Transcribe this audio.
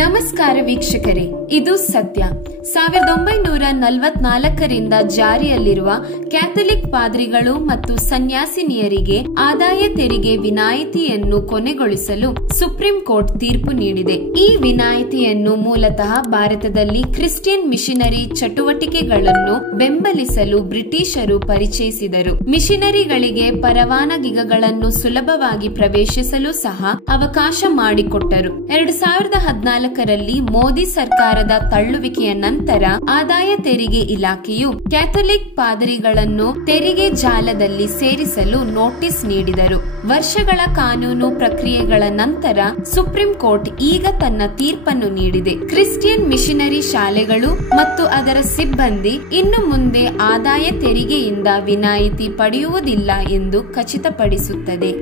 ನಮಸ್ಕಾರ ವೀಕ್ಷಕರೇ, ಇದು ಸತ್ಯ. 1944ರಿಂದ ಜಾರಿಯಲ್ಲಿರುವ ಕ್ಯಾಥಲಿಕ್ ಪಾದ್ರಿಗಳು ಮತ್ತು ಸನ್ಯಾಸಿನಿಯರಿಗೆ ಆದಾಯ ತೆರಿಗೆ ವಿನಾಯಿತಿಯನ್ನು ಕೊನೆಗೊಳಿಸಲು ಸುಪ್ರೀಂ ಕೋರ್ಟ್ ತೀರ್ಪು ನೀಡಿದೆ. ಈ ವಿನಾಯಿತಿಯನ್ನು ಮೂಲತಃ ಭಾರತದಲ್ಲಿ ಕ್ರಿಶ್ಚಿಯನ್ ಮಿಷನರಿ ಚಟುವಟಿಕೆಗಳನ್ನು ಬೆಂಬಲಿಸಲು ಬ್ರಿಟಿಷರು ಪರಿಚಯಿಸಿದರು. ಮಿಷನರಿಗಳಿಗೆ ಪರವಾನಗಿಗಳನ್ನು ಸುಲಭವಾಗಿ ಪ್ರವೇಶಿಸಲು ಸಹ ಅವಕಾಶ ಮಾಡಿಕೊಟ್ಟರು. 2014ರಲ್ಲಿ ಮೋದಿ ಸರ್ಕಾರದ ತಳ್ಳುವಿಕೆಯ ನಂತರ ಆದಾಯ ತೆರಿಗೆ ಇಲಾಖೆಯು ಕ್ಯಾಥಲಿಕ್ ಪಾದ್ರಿಗಳನ್ನು ತೆರಿಗೆ ಜಾಲದಲ್ಲಿ ಸೇರಿಸಲು ನೋಟಿಸ್ ನೀಡಿದರು. ವರ್ಷಗಳ ಕಾನೂನು ಪ್ರಕ್ರಿಯೆಗಳ ನಂತರ ಸುಪ್ರೀಂ ಕೋರ್ಟ್ ಈಗ ತನ್ನ ತೀರ್ಪನ್ನು ನೀಡಿದೆ. ಕ್ರಿಶ್ಚಿಯನ್ ಮಿಷನರಿ ಶಾಲೆಗಳು ಮತ್ತು ಅದರ ಸಿಬ್ಬಂದಿ ಇನ್ನು ಮುಂದೆ ಆದಾಯ ತೆರಿಗೆಯಿಂದ ವಿನಾಯಿತಿ ಪಡೆಯುವುದಿಲ್ಲ ಎಂದು ಖಚಿತಪಡಿಸುತ್ತದೆ.